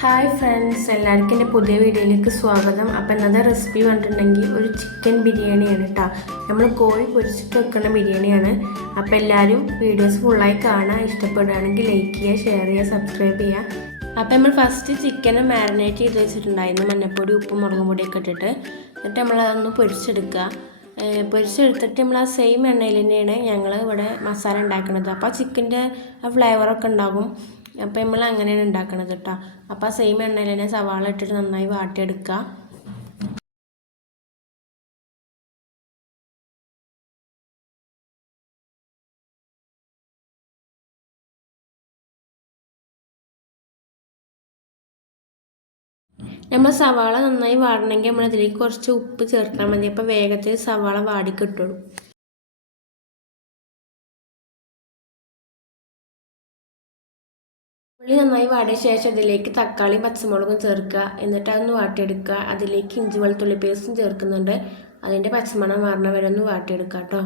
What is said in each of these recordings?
Hi friends എല്ലാവർക്കും എന്റെ പുതിയ വീഡിയോയിലേക്ക് സ്വാഗതം. അപ്പോൾ ഇന്നത്തെ റെസിപ്പി കണ്ടിട്ടുണ്ടെങ്കിൽ ഒരു ചിക്കൻ ബിരിയാണിയാണ് കേട്ടോ നമ്മൾ കോഴി പൊരിച്ചിട്ട് വെക്കുന്ന ബിരിയാണിയാണ് അപ്പോൾ എല്ലാവരും വീഡിയോസ് ഫുള്ളായി കാണാൻ ഇഷ്ടപ്പെടുകയാണെങ്കിൽ ലൈക്ക് ചെയ്യുക ഷെയർ ചെയ്യുക സബ്സ്ക്രൈബ് ചെയ്യുക. അപ്പോൾ നമ്മൾ ഫസ്റ്റ് ചിക്കൻ മാരിനേറ്റ് ചെയ്ത് വെച്ചിട്ടുണ്ടായിരുന്നു. മഞ്ഞപ്പൊടി ഉപ്പും മുളകും പൊടിയൊക്കെ ഇട്ടിട്ട്. എന്നിട്ട് നമ്മളതൊന്ന് പൊരിച്ചെടുക്കുക. പൊരിച്ചെടുത്തിട്ട് നമ്മൾ ആ സെയിം എണ്ണയിൽ തന്നെയാണ് ഞങ്ങൾ ഇവിടെ മസാല ഉണ്ടാക്കുന്നത്. അപ്പോൾ ചിക്കന്റെ ആ ഫ്ലേവറൊക്കെ ഉണ്ടാകും. അപ്പോൾ നമ്മൾ അങ്ങനെയാണ് ഉണ്ടാക്കണത് കേട്ടോ. അപ്പോൾ ആ സെയിം എണ്ണയിൽ തന്നെ സവാള ഇട്ടിട്ട് നന്നായി വാട്ടിയെടുക്കുക. നമ്മൾ സവാള നന്നായി വാടണമെങ്കിൽ നമ്മൾ അതിലേക്ക് കുറച്ച് ഉപ്പ് ചേർത്താൽ മതി. അപ്പോൾ വേഗത്തിൽ സവാള വാടി ഉള്ളി നന്നായി വാടിയ ശേഷം അതിലേക്ക് തക്കാളി പച്ചമുളകും ചേർക്കുക. എന്നിട്ട് അതൊന്ന് വാട്ടിയെടുക്കുക. അതിലേക്ക് ഇഞ്ചി വെളുത്തുള്ളി പേസ്റ്റും ചേർക്കുന്നുണ്ട്. അതിന്റെ പച്ചമണം മാറണ വരെ ഒന്ന് വാട്ടിയെടുക്കുക കേട്ടോ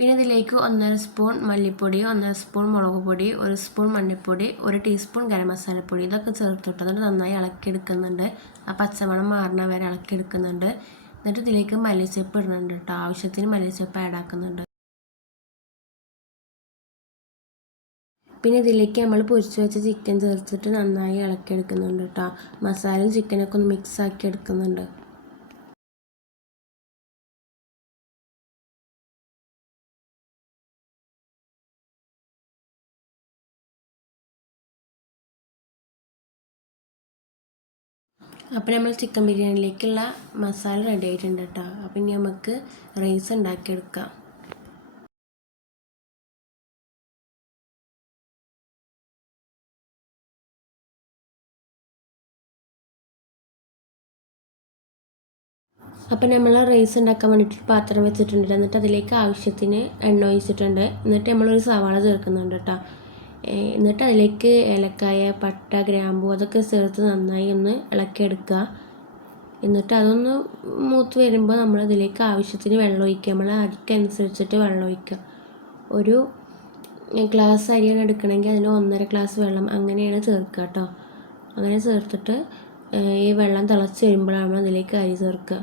പിന്നെ ഇതിലേക്ക് ഒന്നര സ്പൂൺ മല്ലിപ്പൊടി ഒന്നര സ്പൂൺ മുളക് പൊടി ഒരു സ്പൂൺ മഞ്ഞൾപ്പൊടി ഒരു ടീസ്പൂൺ ഗരം മസാലപ്പൊടി ഇതൊക്കെ ചേർത്തിട്ട് എന്നിട്ട് നന്നായി ഇളക്കിയെടുക്കുന്നുണ്ട്. ആ പച്ചമണം മാറണ വരെ ഇളക്കിയെടുക്കുന്നുണ്ട്. എന്നിട്ട് ഇതിലേക്ക് മല്ലിച്ചപ്പ് ഇടുന്നുണ്ട് കേട്ടോ. ആവശ്യത്തിന് മല്ലിച്ചപ്പ് ആഡ് ആക്കുന്നുണ്ട്. പിന്നെ ഇതിലേക്ക് നമ്മൾ പൊരിച്ച് വെച്ച ചിക്കൻ ചേർത്തിട്ട് നന്നായി ഇളക്കിയെടുക്കുന്നുണ്ട് കേട്ടോ. മസാലയും ചിക്കനൊക്കെ ഒന്ന് മിക്സ് ആക്കി എടുക്കുന്നുണ്ട്. അപ്പോൾ നമ്മൾ ചിക്കൻ ബിരിയാണിയിലേക്കുള്ള മസാല റെഡി ആയിട്ടുണ്ട് കേട്ടോ. അപ്പം ഇനി നമുക്ക് റൈസ് ഉണ്ടാക്കിയെടുക്കാം. അപ്പം നമ്മൾ റൈസ് ഉണ്ടാക്കാൻ വേണ്ടിയിട്ട് പാത്രം വെച്ചിട്ടുണ്ട്. എന്നിട്ട് അതിലേക്ക് ആവശ്യത്തിന് എണ്ണ ഒഴിച്ചിട്ടുണ്ട്. എന്നിട്ട് നമ്മളൊരു സവാള ചേർക്കുന്നുണ്ട് കേട്ടോ. എന്നിട്ട് അതിലേക്ക് ഏലക്കായ പട്ട ഗ്രാമ്പു അതൊക്കെ ചേർത്ത് നന്നായി ഒന്ന് ഇളക്കിയെടുക്കുക. എന്നിട്ട് അതൊന്ന് മൂത്ത് വരുമ്പോൾ നമ്മൾ അതിലേക്ക് ആവശ്യത്തിന് വെള്ളം ഒഴിക്കുക. നമ്മൾ അരിക്കനുസരിച്ചിട്ട് വെള്ളം ഒഴിക്കുക. ഒരു ഗ്ലാസ് അരിയാണ് എടുക്കണമെങ്കിൽ അതിന് ഒന്നര ഗ്ലാസ് വെള്ളം അങ്ങനെയാണ് ചേർക്കുക കേട്ടോ. അങ്ങനെ ചേർത്തിട്ട് ഈ വെള്ളം തിളച്ച് വരുമ്പോഴാണ് അതിലേക്ക് അരി ചേർക്കുക.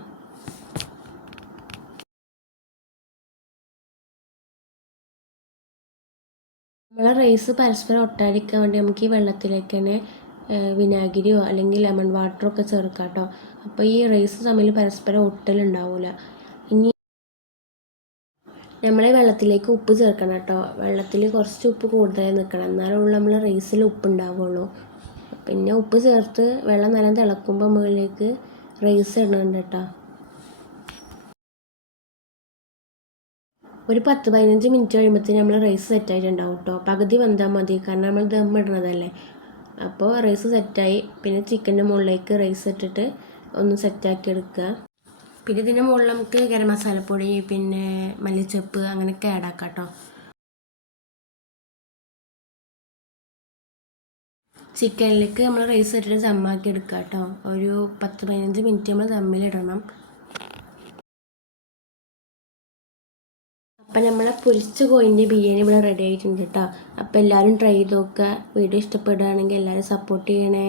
നമ്മളെ റൈസ് പരസ്പരം ഒട്ടാതിരിക്കാൻ വേണ്ടി നമുക്ക് ഈ വെള്ളത്തിലേക്ക് തന്നെ വിനാഗിരിയോ അല്ലെങ്കിൽ ലെമൺ വാട്ടറോ ഒക്കെ ചേർക്കാം കേട്ടോ. അപ്പോൾ ഈ റൈസ് തമ്മിൽ പരസ്പരം ഒട്ടലുണ്ടാവില്ല ഇനി നമ്മളെ വെള്ളത്തിലേക്ക് ഉപ്പ് ചേർക്കണം കേട്ടോ. വെള്ളത്തിൽ കുറച്ച് ഉപ്പ് കൂടുതലായി നിൽക്കണം. എന്നാലുള്ള നമ്മൾ റൈസിൽ ഉപ്പ് ഉണ്ടാവുള്ളൂ. പിന്നെ ഉപ്പ് ചേർത്ത് വെള്ളം നല്ല തിളക്കുമ്പോൾ മുകളിലേക്ക് റൈസ് ഇടണുണ്ട് കേട്ടോ. ഒരു പത്ത് പതിനഞ്ച് മിനിറ്റ് കഴിയുമ്പോഴത്തേന് നമ്മൾ റൈസ് സെറ്റായിട്ടുണ്ടാവും കേട്ടോ പകുതി വന്നാൽ മതി. കാരണം നമ്മൾ ദം ഇടുന്നതല്ലേ. അപ്പോൾ റൈസ് സെറ്റായി പിന്നെ ചിക്കന്റെ മുകളിലേക്ക് റൈസ് ഇട്ടിട്ട് ഒന്ന് സെറ്റാക്കി എടുക്കുക. പിന്നെ ഇതിന്റെ മുകളിൽ നമുക്ക് ഗരം മസാലപ്പൊടി പിന്നെ മല്ലിച്ചപ്പ് അങ്ങനെയൊക്കെ ആഡ് ആക്കാം കേട്ടോ ചിക്കനിലേക്ക് നമ്മൾ റൈസ് ഇട്ടിട്ട് ദമ്മാക്കി എടുക്കാം കേട്ടോ ഒരു പത്ത് പതിനഞ്ച് മിനിറ്റ് നമ്മൾ ദമ്മിലിടണം അപ്പം നമ്മളെ പൊരിച്ച കോയിന്റെ ബിരിയാണി ഇവിടെ റെഡി ആയിട്ടുണ്ട് കേട്ടോ അപ്പോൾ എല്ലാവരും ട്രൈ ചെയ്ത് നോക്കുക വീഡിയോ ഇഷ്ടപ്പെടുകയാണെങ്കിൽ എല്ലാവരും സപ്പോർട്ട് ചെയ്യണേ.